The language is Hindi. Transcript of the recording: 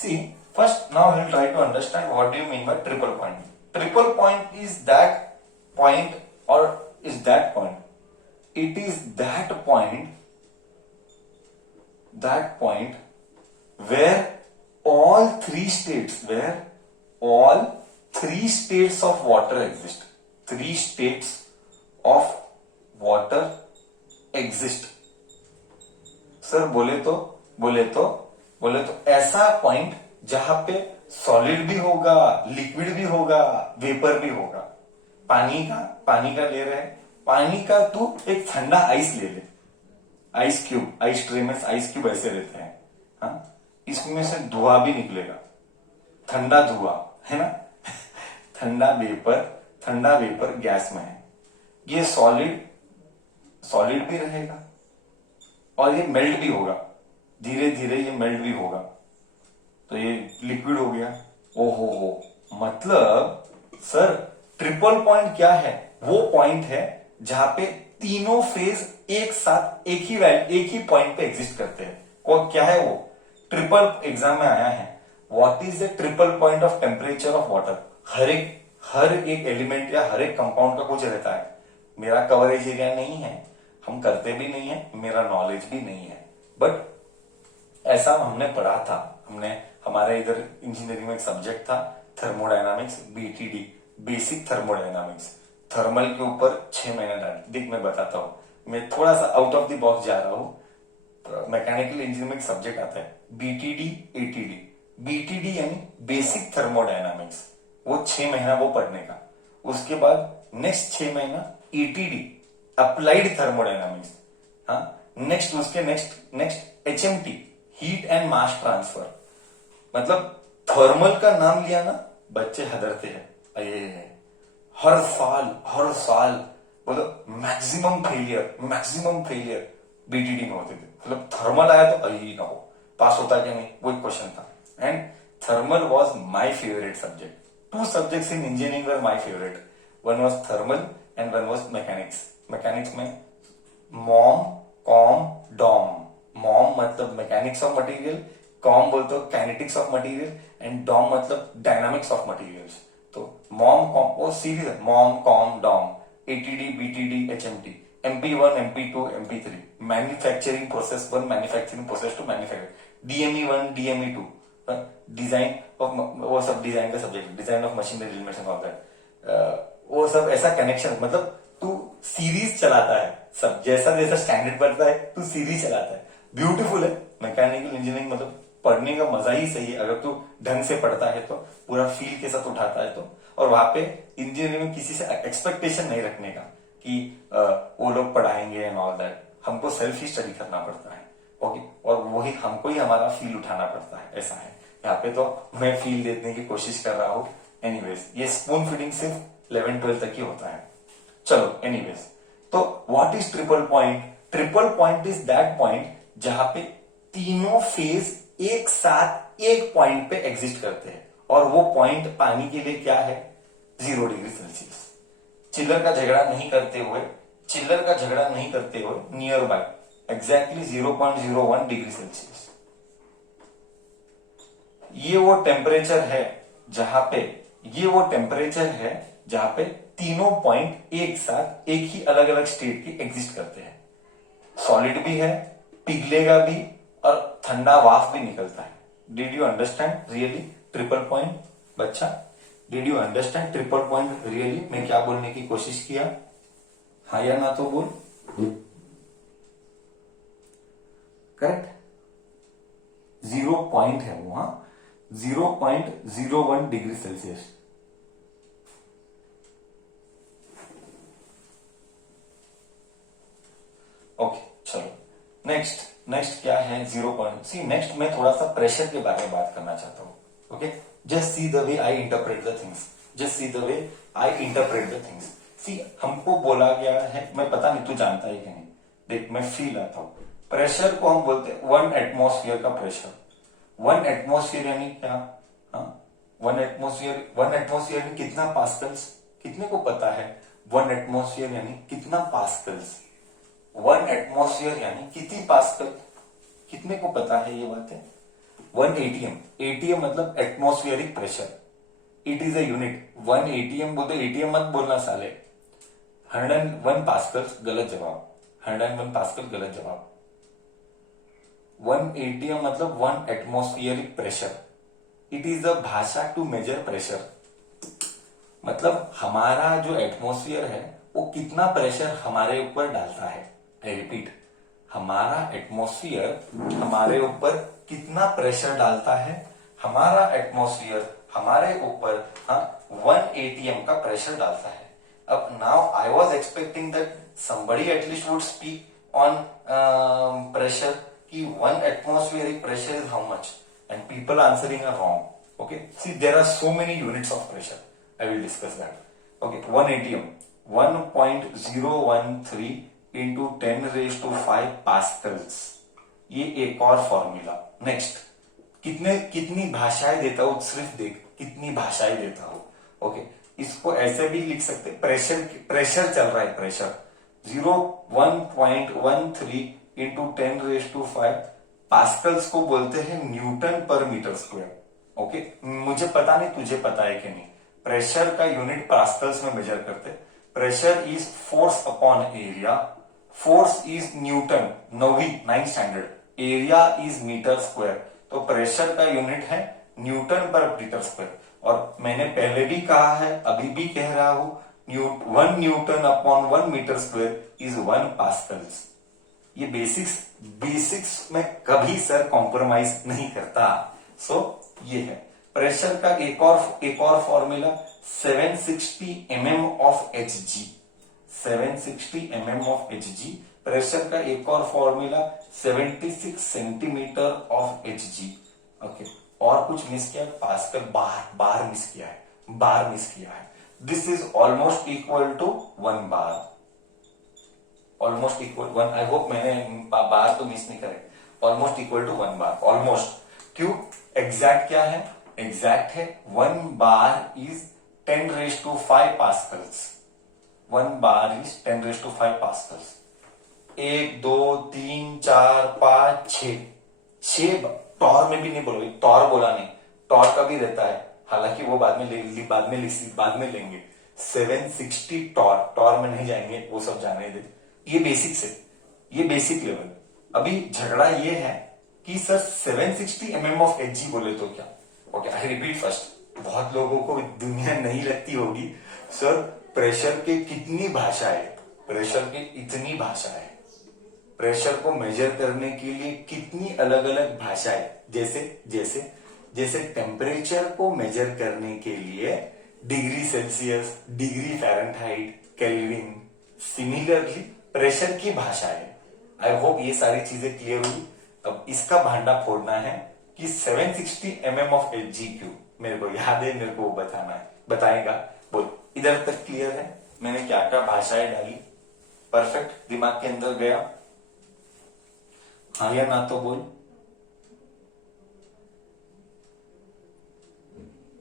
See, first now we'll try to understand what do you mean by triple point. Triple point is that point or is that point. It is that point where all three states of water exist. Three states of water exist. Sir बोले तो ऐसा पॉइंट जहां पे सॉलिड भी होगा, लिक्विड भी होगा, वेपर भी होगा। पानी का ले रहे हैं, पानी का तू एक ठंडा आइस ले ले, आइस क्यूब, आइस ट्रे में आइस क्यूब ऐसे रहते हैं, हाँ, इसमें से धुआं भी निकलेगा, ठंडा धुआं है ना ठंडा वेपर गैस में है। ये सॉलिड भी रहेगा और ये मेल्ट भी होगा, धीरे धीरे ये मेल्ट भी होगा, तो ये लिक्विड हो गया। ओहो, मतलब सर ट्रिपल पॉइंट क्या है? वो पॉइंट है जहां पे तीनों फेज एक साथ एक ही पॉइंट पे एग्जिस्ट करते हैं। और क्या है वो? ट्रिपल एग्जाम में आया है। What is the triple point of temperature of water? हर एक एलिमेंट या हर एक कंपाउंड का कुछ रहता है। मेरा कवरेज एरिया नहीं है, हम करते भी नहीं है, मेरा नॉलेज भी नहीं है, बट ऐसा हमने पढ़ा था। हमारे इधर इंजीनियरिंग में एक सब्जेक्ट था थर्मोडायनामिक्स, बीटीडी, बेसिक थर्मोडायनामिक्स। थर्मल के ऊपर 6 महीने डाल, देख मैं बताता हूं, मैं थोड़ा सा आउट ऑफ द बॉक्स जा रहा हूं। मैकेनिकल इंजीनियरिंग में एक सब्जेक्ट आता है बीटीडी, एटीडी। बीटीडी यानी बेसिक थर्मोडायनामिक्स, वो 6 महीना वो पढ़ने का। उसके बाद नेक्स्ट 6 महीना ईटीडी, अप्लाइड थर्मोडायनामिक्स। हाँ, next HMT, heat and mass transfer. मतलब थर्मल का नाम लिया ना, बच्चे हदरते हैं। अये हर साल बोलो मैक्सिमम फेलियर बीटीडी में होते थे। मतलब थर्मल आया तो अये ना हो, पास होता क्या नहीं, वो एक क्वेश्चन था। And thermal was my favourite subject. 2 subjects in engineering were my favorite. One was thermal and one was mechanics. Mechanics में मॉम, कॉम, डॉम। मॉम मतलब मैकेनिक्स ऑफ मटेरियल, कॉम बोलते हो kinetics of material, and DOM मतलब डायनामिक्स ऑफ मटेरियल्स। तो मॉम कॉम वो सीरीज है, MOM COM DOM, ATD BTD HMT, MP1 MP2 MP3, manufacturing process 1, manufacturing process 2, manufacturing, DME1 DME2, design of, वो सब डिजाइन का subject, design of machinery elements and all that. वो सब ऐसा कनेक्शन, मतलब तू सीरीज चलाता है, सब जैसा स्टैंडर्ड पढ़ता है तू सीरीज चलाता है। ब्यूटीफुल है मैकेनिकल इंजीनियरिंग, मतलब पढ़ने का मजा ही सही है अगर तू ढंग से पढ़ता है तो, पूरा फील के साथ उठाता है तो। और वहां पे इंजीनियरिंग में किसी से एक्सपेक्टेशन नहीं रखने का कि वो लोग पढ़ाएंगे एंड ऑल दैट। हमको सेल्फ ही स्टडी करना पड़ता है, ओके, और वही हमको ही हमारा फील उठाना पड़ता है, ऐसा है। यहाँ पे तो मैं फील देने की कोशिश कर रहा हूँ। एनीवेज, ये स्पून फीडिंग सिर्फ 11-12 तक ही होता है। चलो एनीवेज, तो what is triple point? Triple point is that point जहां पे तीनों फेज एक साथ एक पॉइंट पे एग्जिस्ट करते हैं, और वो पॉइंट पानी के लिए क्या है? 0 डिग्री सेल्सियस। चिल्लर का झगड़ा नहीं करते हुए near by exactly 0.01 degree Celsius. ये वो टेम्परेचर है जहां पे तीनों पॉइंट एक साथ एक ही अलग अलग स्टेट की एग्जिस्ट करते हैं। सॉलिड भी है, पिघलेगा भी, और ठंडा वाफ भी निकलता है। Did you understand really triple point बच्चा? Did you understand triple point really? मैं क्या बोलने की कोशिश किया, हाँ या ना तो बोल। करेक्ट, 0 पॉइंट है वो, हाँ, 0.01 डिग्री सेल्सियस। ओके, चलो नेक्स्ट क्या है? 0 पॉइंट। सी नेक्स्ट मैं थोड़ा सा प्रेशर के बारे में बात करना चाहता हूं। Okay, just see the way I interpret the things. See हमको बोला गया है, मैं पता नहीं तू जानता है कि नहीं, देख मैं फील आता हूं। प्रेशर को हम बोलते हैं 1 एटमॉस्फेयर का प्रेशर। 1 एटमॉस्फेयर यानी क्या? हाँ, 1 एटमॉस्फेयर यानी कितना पास्कल्स? कितने को पता है 1 एटमॉस्फेयर यानी कितना पास्कल्स? 1 एटमॉस्फेयर यानी कितनी पास्कल? कितने को पता है ये बात है? 1 एटीएम, एटीएम मतलब atmospheric pressure, it is a unit. 1 ATM बोलते, एटीएम मत बोलना साले। 101 पास्कल गलत जवाब, 101 पास्कल गलत जवाब। 1 एटीएम मतलब 1 atmospheric pressure, it is a भाषा टू मेजर प्रेशर। मतलब हमारा जो एटमॉस्फेयर है वो कितना प्रेशर हमारे ऊपर डालता है। आई रिपीट, हमारा एटमॉस्फेयर हमारे ऊपर कितना प्रेशर डालता है। हमारा एटमॉस्फेयर हमारे ऊपर 1 एटीएम का प्रेशर डालता है। अब now I was expecting that somebody at least would speak on pressure कि 1 atmospheric pressure is how much, and people answering are wrong. Okay, see there are so many units of pressure, I will discuss that. Okay, 1 ATM, 1.013 into 10 raised to 5 pascals. ये एक और फॉर्मूला। नेक्स्ट, कितनी भाषाएं देता हूं, सिर्फ देख कितनी भाषाएं देता हूं। ओके, इसको ऐसे भी लिख सकते, प्रेशर चल रहा है, pressure 1.13 into 10 raise to 5 pascals को बोलते हैं Newton per metre square. Okay, मुझे पता नहीं तुझे पता है कि नहीं, प्रेशर का यूनिट पास्कल्स में मेजर करते। Pressure is force upon area, force is newton, 9th standard, area is metre square. तो प्रेशर का यूनिट है न्यूटन पर मीटर स्क्वायर। और मैंने पहले भी कहा है, अभी भी कह रहा हूं, 1 newton upon 1 metre square is 1 pascals. ये बेसिक्स में कभी सर कॉम्प्रोमाइज नहीं करता। सो ये है प्रेशर का एक और formula, 760 mm of Hg, 760 mm of Hg। Pressure का एक और formula 76 centimetre of Hg। Okay, और कुछ मिस किया, पास्कल बार मिस किया है, बार मिस किया है। This is almost equal to 1 bar, almost equal 1। I hope मैंने बार तो मिस नहीं करे, almost equal to 1 bar, almost. क्यों, एग्जैक्ट क्या है, एग्जैक्ट है 1 bar is 10 raise to 5 pascals, 1 bar is 10 raise to 5 pascals. 1 2 3 4 5 6 torr में भी नहीं बोलोगे, टॉर बोला नहीं, टॉर का भी रहता है, हालांकि वो बाद में लेंगे। 760 टॉर में नहीं जाएंगे, वो सब जाने दे, ये बेसिक से, ये बेसिक लेवल। अभी झगड़ा ये है कि सर 760 mm ऑफ Hg बोले तो क्या। ओके, आई रिपीट फर्स्ट, बहुत लोगों को दुनिया नहीं लगती होगी, सर प्रेशर के कितनी भाषाएं, प्रेशर के इतनी भाषाएं, प्रेशर को मेजर करने के लिए कितनी अलग अलग भाषाएं, जैसे टेम्परेचर को मेजर करने के लिए degree Celsius, degree Fahrenheit, kelvin, similarly pressure की भाषाएं। आई होप ये सारी चीजें क्लियर हुई। अब इसका भांडा फोड़ना है कि 760 mm ऑफ Hg क्यों, मेरे को याद है, मेरे को बताना है, बताएगा, बोल। इधर तक क्लियर है, मैंने क्या क्या भाषाएं डाली, परफेक्ट, दिमाग के अंदर गया, हाँ या ना तो बोल।